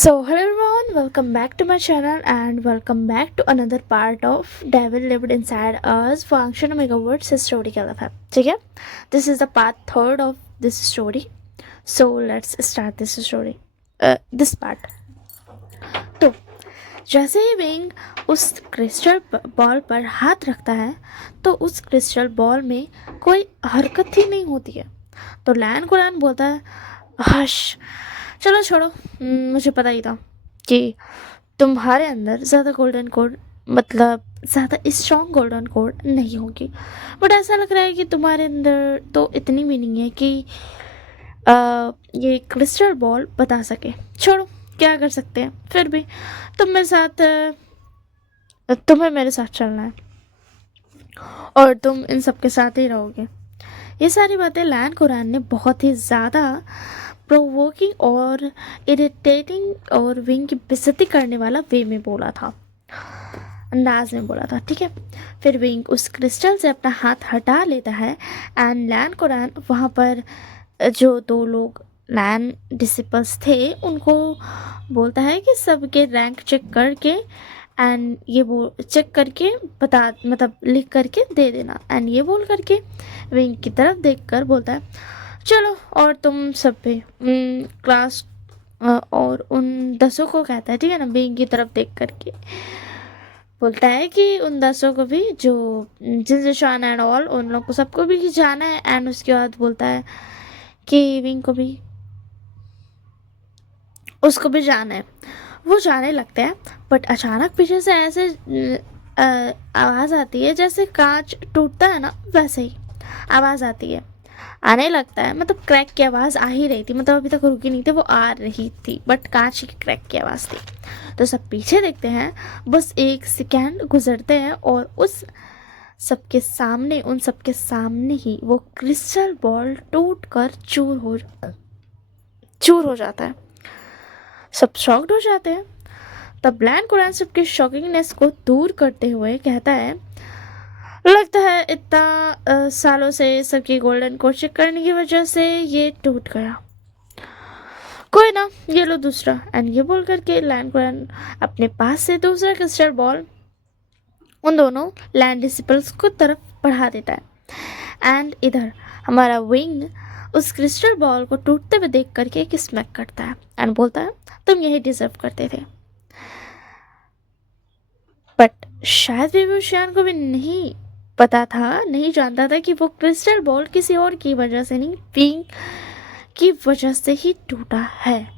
Hello everyone, welcome back to my channel and welcome back to another part of Devil Lived Inside Us Function Megawords Historical Effect. ठीक है, this is the part third of this story. So let's start this story. This part. तो जैसे ही wing उस crystal ball पर हाथ रखता है तो उस क्रिस्टल बॉल में कोई हरकत ही नहीं होती है। तो लैन कुरान बोलता है, हश, चलो छोड़ो, मुझे पता ही था कि तुम्हारे अंदर ज़्यादा गोल्डन कोड मतलब ज़्यादा स्ट्रॉन्ग गोल्डन कोड नहीं होगी, बट ऐसा लग रहा है कि तुम्हारे अंदर तो इतनी भी नहीं है कि ये क्रिस्टल बॉल बता सके। छोड़ो, क्या कर सकते हैं, फिर भी तुम मेरे साथ तुम्हें मेरे साथ चलना है और तुम इन सब के साथ ही रहोगे। ये सारी बातें लैन कुरान ने बहुत ही ज़्यादा प्रोवोकिंग और इरिटेटिंग और विंग की बेइज्जती करने वाला वे में बोला था, अंदाज में बोला था। ठीक है, फिर विंग उस क्रिस्टल से अपना हाथ हटा लेता है एंड लैन कुरान वहाँ पर जो दो लोग लैन डिसिपल्स थे उनको बोलता है कि सबके रैंक चेक करके एंड ये वो चेक करके बता मतलब लिख करके दे देना। एंड ये बोल करके विंग की तरफ देखकर बोलता है, चलो, और तुम सब पे क्लास और उन 10 को कहता है, ठीक है ना, विंग की तरफ देख करके बोलता है कि उन 10 को भी जो जिनशान एंड ऑल उन लोग को सबको भी जाना है। एंड उसके बाद बोलता है कि विंग को भी उसको भी जाना है। वो जाने लगते हैं बट अचानक पीछे से ऐसे आवाज़ आती है जैसे कांच टूटता है ना, वैसे ही आवाज़ आती है, आने लगता है। मतलब क्रैक की आवाज़ आ ही रही थी, मतलब अभी तक रुकी नहीं थी, वो आ रही थी बट कांच की क्रैक की आवाज़ थी। तो सब पीछे देखते हैं, बस एक सेकेंड गुजरते हैं और उस सबके सामने उन सबके सामने ही वो क्रिस्टल बॉल टूट कर चूर हो जाता है। सब शॉक्ड हो जाते हैं। तब लैन कुरान सबके शॉकिंगनेस को दूर करते हुए कहता है, लगता है इतना सालों से सबकी गोल्डन कोड चेक करने की वजह से ये टूट गया। कोई ना, ये लो दूसरा। एंड ये बोल करके लैन कुरान अपने पास से दूसरा क्रिस्टल बॉल उन दोनों लैंड डिसिपल्स को तरफ बढ़ा देता है। एंड इधर हमारा विंग उस क्रिस्टल बॉल को टूटते हुए देख करके एक स्मैक करता है एंड बोलता है, तुम यही डिजर्व करते थे। बट शायद विभूषण को भी नहीं पता था, नहीं जानता था कि वो क्रिस्टल बॉल किसी और की वजह से नहीं, विंग की वजह से ही टूटा है,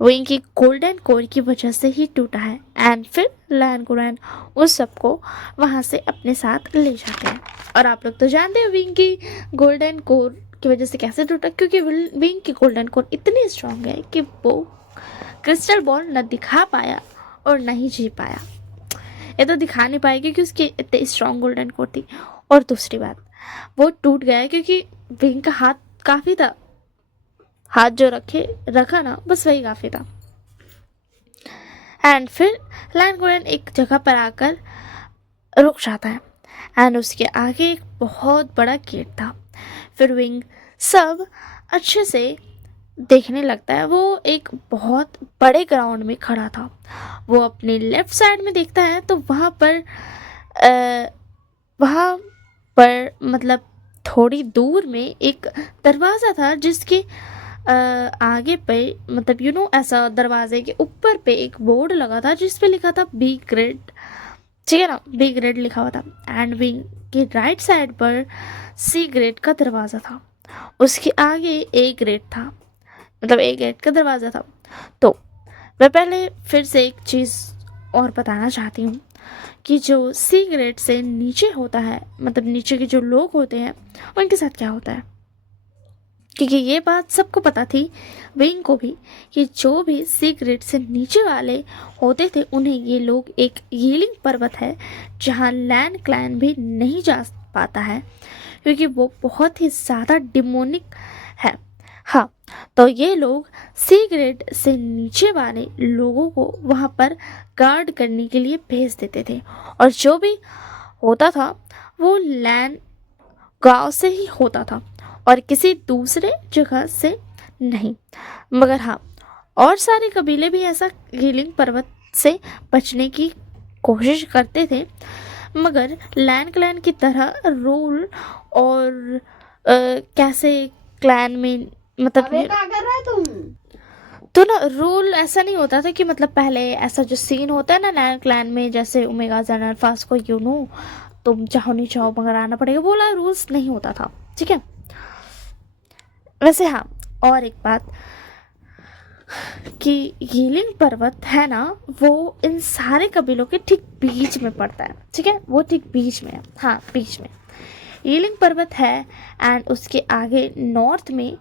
विंग की गोल्डन कोर की वजह से ही टूटा है। एंड फिर लैन कुरान उस सबको वहाँ से अपने साथ ले जाते हैं। और आप लोग तो जानते हैं विंग की गोल्डन कोर की वजह से कैसे टूटा, क्योंकि विंग की गोल्डन कोर इतनी स्ट्रांग है कि वो क्रिस्टल बॉल न दिखा पाया और न ही जी पाया। ये तो दिखा नहीं पाएगी क्योंकि उसकी इतनी स्ट्रांग गोल्डन कोर थी, और दूसरी बात वो टूट गया क्योंकि विंग का हाथ काफ़ी था, हाथ जो रखा ना, बस वही काफ़ी था। एंड फिर लैन कुरान एक जगह पर आकर रुक जाता है एंड उसके आगे एक बहुत बड़ा गेट था। फिर विंग सब अच्छे से देखने लगता है। वो एक बहुत बड़े ग्राउंड में खड़ा था। वो अपने लेफ्ट साइड में देखता है तो वहाँ पर मतलब थोड़ी दूर में एक दरवाज़ा था जिसके आगे पे मतलब ऐसा दरवाजे के ऊपर पे एक बोर्ड लगा था जिस पे लिखा था बी ग्रेड, ठीक है ना, बी ग्रेड लिखा हुआ था। एंड विंग के राइट साइड पर सी ग्रेड का दरवाज़ा था, उसके आगे ए ग्रेड था, मतलब ए ग्रेड का दरवाज़ा था। तो मैं पहले फिर से एक चीज़ और बताना चाहती हूँ कि जो सी ग्रेड से नीचे होता है, मतलब नीचे के जो लोग होते हैं उनके साथ क्या होता है, क्योंकि ये बात सबको पता थी, विंग को भी, कि जो भी सी ग्रेड से नीचे वाले होते थे उन्हें ये लोग एक हीलिंग पर्वत है जहाँ लैन क्लैन भी नहीं जा पाता है क्योंकि वो बहुत ही ज़्यादा डिमोनिक है। हाँ, तो ये लोग सी ग्रेड से नीचे वाले लोगों को वहाँ पर गार्ड करने के लिए भेज देते थे, और जो भी होता था वो लैन गांव से ही होता था और किसी दूसरे जगह से नहीं। मगर हाँ, और सारे कबीले भी ऐसा हीलिंग पर्वत से बचने की कोशिश करते थे, मगर लैन क्लैन की तरह रूल और कैसे क्लैन में मतलब अबे क्या कर रहा है तुम? तो ना रूल ऐसा नहीं होता था कि मतलब पहले ऐसा जो सीन होता है ना लैन क्लैन में, जैसे ओमेगा जेनरफास को तुम चाहो नहीं चाहो मगर आना पड़ेगा, वो वाला रूल्स नहीं होता था, ठीक है। वैसे हाँ, और एक बात कि हीलिंग पर्वत है ना, वो इन सारे कबीलों के ठीक बीच में पड़ता है, ठीक है, वो ठीक बीच में है, हाँ बीच में हीलिंग पर्वत है। एंड उसके आगे नॉर्थ में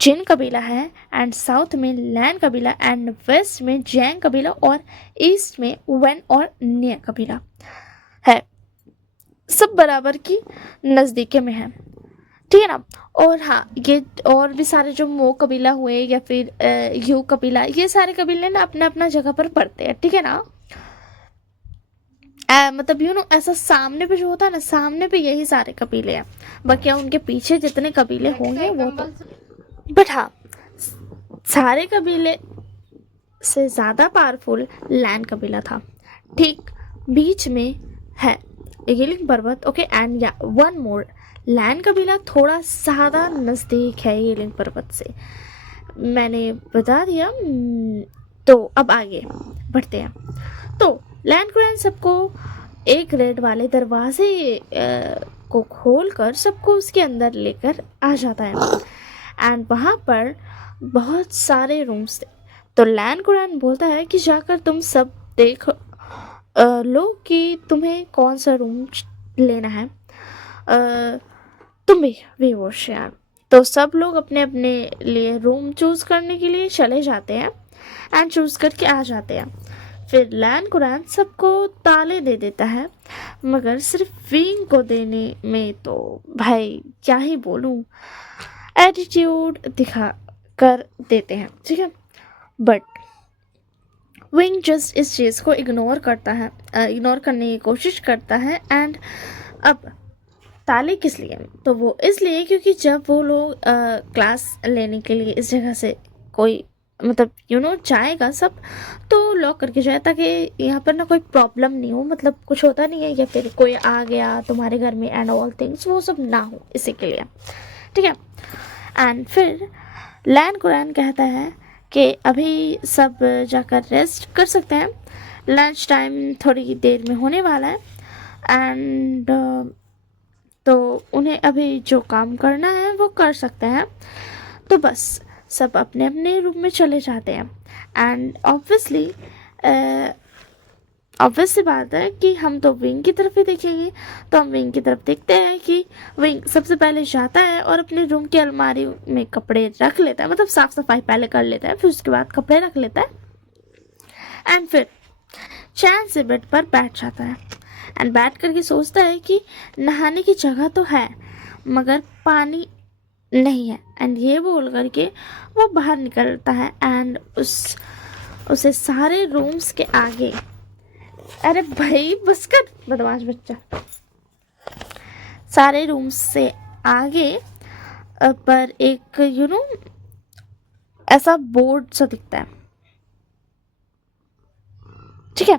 जिन कबीला है, एंड साउथ में लैन कबीला, एंड वेस्ट में जैंग कबीला, और ईस्ट में वेन और निया कबीला है। सब बराबर की नज़दीके में है, ठीक है ना। और हाँ, ये और भी सारे जो मो कबीला हुए या फिर यू कबीला, ये सारे कबीले ना अपना अपना जगह पर पड़ते हैं, ठीक है ना। मतलब ऐसा सामने पे जो होता है ना, सामने पे यही सारे कबीले हैं, बाकी उनके पीछे जितने कबीले होंगे वो तो, बट हाँ सारे कबीले से ज़्यादा पावरफुल लैन कबीला था, ठीक बीच में है हीलिंग पर्वत, ओके। एंड या वन मोर, लैन कबीला थोड़ा ज़्यादा नज़दीक है हीलिंग पर्वत से, मैंने बता दिया। तो अब आगे बढ़ते हैं। तो लैन क्लैन सबको एक रेड वाले दरवाजे को खोलकर सबको उसके अंदर लेकर आ जाता है, एंड वहाँ पर बहुत सारे रूम्स थे। तो लैन कुरान बोलता है कि जाकर तुम सब देख लो कि तुम्हें कौन सा रूम लेना है। तुम भी होशियार। तो सब लोग अपने अपने लिए रूम चूज़ करने के लिए चले जाते हैं एंड चूज़ करके आ जाते हैं। फिर लैन कुरान सबको ताले दे देता है, मगर सिर्फ विंग को देने में तो भाई क्या ही बोलूँ, एटीट्यूड दिखा कर देते हैं, ठीक है। बट विंग जस्ट इस चीज़ को इग्नोर करता है, इग्नोर करने की कोशिश करता है। एंड अब ताले किस लिए? तो वो इसलिए क्योंकि जब वो लोग क्लास लेने के लिए इस जगह से कोई मतलब जाएगा सब, तो लॉक करके जाए ताकि यहाँ पर ना कोई प्रॉब्लम नहीं हो, मतलब कुछ होता नहीं है या फिर कोई आ गया तुम्हारे घर में एंड ऑल थिंग्स, वो सब ना हो इसी के लिए, ठीक है। एंड फिर लैन कुरान कहता है कि अभी सब जाकर रेस्ट कर सकते हैं, लंच टाइम थोड़ी देर में होने वाला है। एंड तो उन्हें अभी जो काम करना है वो कर सकते हैं। तो बस सब अपने अपने रूम में चले जाते हैं। एंड ऑब्वियस सी बात है कि हम तो विंग की तरफ ही देखेंगे, तो हम विंग की तरफ देखते हैं कि विंग सबसे पहले जाता है और अपने रूम की अलमारी में कपड़े रख लेता है, मतलब साफ़ सफाई पहले कर लेता है, फिर उसके बाद कपड़े रख लेता है। एंड फिर चैन से बेड पर बैठ जाता है एंड बैठ करके सोचता है कि नहाने की जगह तो है मगर पानी नहीं है। एंड ये बोल करके वो बाहर निकलता है एंड उसे सारे रूम्स के आगे, अरे भाई बस कर बदमाश बच्चा, सारे रूम्स से आगे पर एक ऐसा बोर्ड सा दिखता है, ठीक है।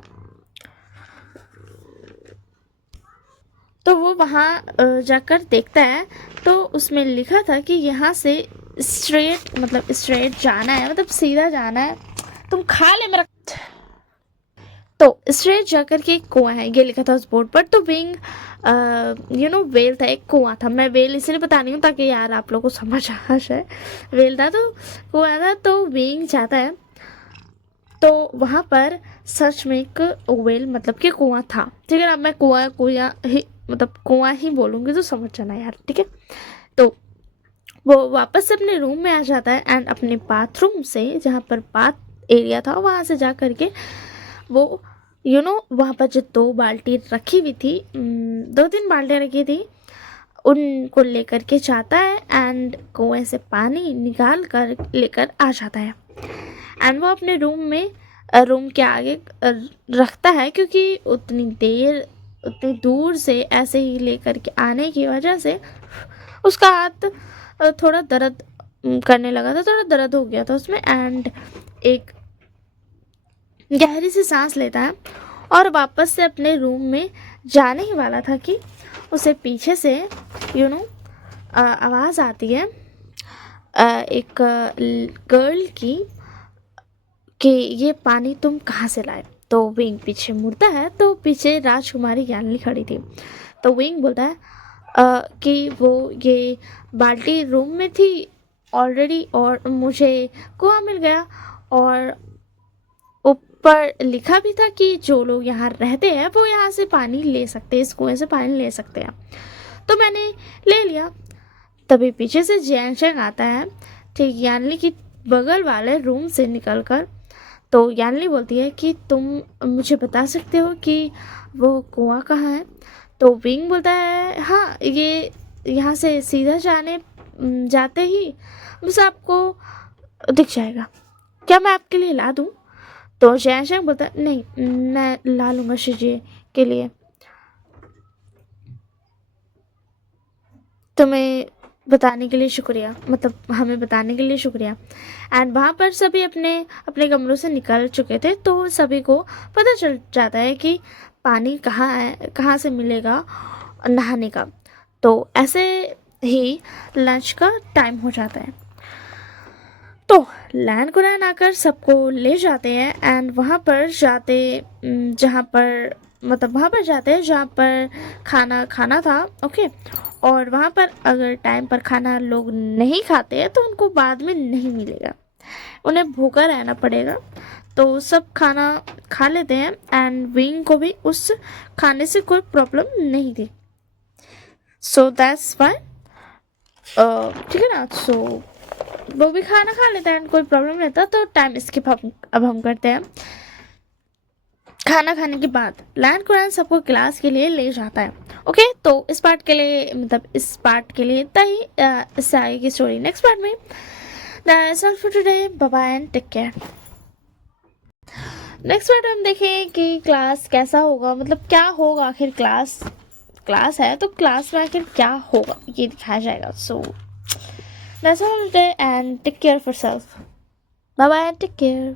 तो वो वहाँ जाकर देखता है, तो उसमें लिखा था कि यहाँ से स्ट्रेट जाना है, मतलब सीधा जाना है। तुम खा ले मेरा। तो स्ट्रेट जाकर के एक कुआं है, ये लिखा था उस बोर्ड पर। तो विंग वेल था, एक कुआं था, मैं वेल इसलिए बता रही हूँ ताकि यार आप लोगों को समझ आ जाए। वेल था तो कुआं था, तो विंग जाता है तो वहाँ पर सच में एक वेल मतलब कि कुआं था, ठीक है ना। मैं कुआं ही मतलब कुआं ही बोलूँगी तो समझ जाना यार, ठीक है। तो वो वापस से अपने रूम में आ जाता है एंड अपने बाथरूम से, जहाँ पर बाथ एरिया था, वहाँ से जा करके वो वहाँ पर जो 2 बाल्टी रखी हुई थी, 2-3 बाल्टियाँ रखी थी, उनको लेकर के जाता है एंड कुएं से पानी निकाल कर लेकर आ जाता है। एंड वो अपने रूम के आगे रखता है, क्योंकि उतनी दूर से ऐसे ही लेकर के आने की वजह से उसका हाथ थोड़ा दर्द करने लगा था, थोड़ा दर्द हो गया था उसमें, एंड एक गहरी सी सांस लेता है और वापस से अपने रूम में जाने ही वाला था कि उसे पीछे से आवाज़ आती है एक गर्ल की कि ये पानी तुम कहाँ से लाए। तो विंग पीछे मुड़ता है तो पीछे राजकुमारी यान्नी खड़ी थी। तो विंग बोलता है कि वो ये बाल्टी रूम में थी ऑलरेडी और मुझे कुआं मिल गया, और ऊपर लिखा भी था कि जो लोग यहाँ रहते हैं वो यहाँ से पानी ले सकते हैं, इस कुएं से पानी ले सकते हैं, तो मैंने ले लिया। तभी पीछे से जैनशंग आता है, ठीक यान्नी की बगल वाले रूम से निकलकर। तो यान्नी बोलती है कि तुम मुझे बता सकते हो कि वो कुआं कहाँ है। तो विंग बोलता है हाँ, ये यहाँ से सीधा जाते ही बस आपको दिख जाएगा, क्या मैं आपके लिए ला दूँ। तो जैनशंग बोलता है नहीं, मैं ला लूँगा शिजी के लिए, तुम्हें बताने के लिए शुक्रिया, मतलब हमें बताने के लिए शुक्रिया। एंड वहाँ पर सभी अपने अपने कमरों से निकल चुके थे, तो सभी को पता चल जाता है कि पानी कहाँ है, कहाँ से मिलेगा नहाने का। तो ऐसे ही लंच का टाइम हो जाता है। तो लैंड कुरैन आकर सबको ले जाते हैं एंड वहाँ पर जाते जहाँ पर मतलब वहाँ पर जाते हैं जहाँ पर खाना था, ओके। और वहाँ पर अगर टाइम पर खाना लोग नहीं खाते हैं तो उनको बाद में नहीं मिलेगा, उन्हें भूखा रहना पड़ेगा। तो सब खाना खा लेते हैं एंड विंग को भी उस खाने से कोई प्रॉब्लम नहीं थी। सो दैट्स वाई, ठीक है ना। सो वो भी खाना खा लेता है, कोई प्रॉब्लम नहीं था। तो टाइम स्किप अब हम करते हैं। खाना खाने के बाद लैंड कुरैन सबको क्लास के लिए ले जाता है, ओके। तो इस पार्ट के लिए इतना ही। इससे आगे की स्टोरी नेक्स्ट पार्ट में। That's all for today, bye bye and take care. Next part हम देखें कि क्लास कैसा होगा, मतलब क्या होगा आखिर। क्लास है तो क्लास में आखिर क्या होगा ये दिखाया जाएगा। सो that's all today and take care of yourself. Bye bye and take care.